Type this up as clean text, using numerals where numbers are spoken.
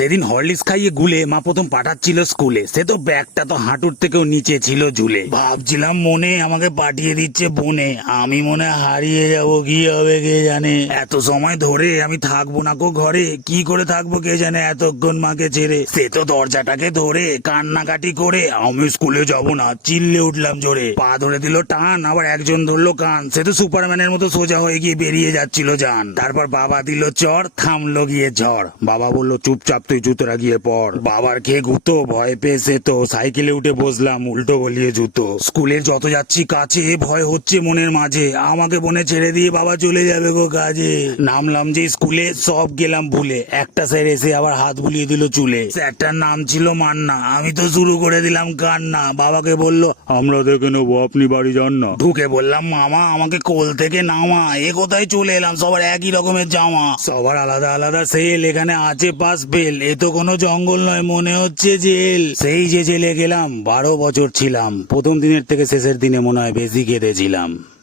সেদিন হরলিক্স খাইয়ে গুলে মা প্রথম পাঠাচ্ছিল স্কুলে, সে তো ব্যাগটা তো হাঁটুর থেকেও নিচে ছিল ঝুলে। ভাবছিলাম মনে আমাকে পাঠিয়ে দিচ্ছে বনে, আমি মনে হারিয়ে যাব, কি হবে কে জানে। এত সময় ধরে আমি থাকবো না কো ঘরে, কি করে থাকবো কে জানে এতক্ষণ মাকে ছেড়ে। সে তো দরজাটাকে ধরে কান্নাকাটি করে আমি স্কুলে যাব না চিল্লে উঠলাম জোরে। পা ধরে দিল টান, আবার একজন ধরলো কান, সে তো সুপারম্যানের মতো সোজা হয়ে গিয়ে বেরিয়ে যাচ্ছিল জান। তারপর বাবা দিল চর, থামলো গিয়ে ঝড়। বাবা বলল চুপচাপ তুই জুতোটা গিয়ে পর। বাবার খেয়ে গুতো, ভয় পেয়েছে তো সাইকেলে উঠে বসলাম উল্টো গলিয়ে জুতো। স্কুলের যত যাচ্ছি কাছে ভয় হচ্ছে মনের মাঝে, আমাকে বনে ছেড়ে দিয়ে বাবা চলে যাবে গো কাজে। নামলাম যে স্কুলে সব গেলাম ভুলে, একটা স্যার এসে আবার হাত বুলিয়ে দিল চুলে। স্যারটার নাম ছিল মান্না, আমি তো শুরু করে দিলাম কান্না। বাবাকে বলল আমরা দেখে নেবো, আপনি বাড়ি যান না। ঢুকে বললাম মামা আমাকে কোল থেকে নামা, এ কোথায় চলে এলাম, সবার একই রকমের জামা, সবার আলাদা আলাদা সেল, এখানে আছে পাস ফেল, এ তো কোনো জঙ্গল নয় মনে হচ্ছে জেল। সেই যে জেলে গেলাম 12 বছর ছিলাম, প্রথম দিনের থেকে শেষের দিনে মনে হয় বেশি কেঁদেছিলাম।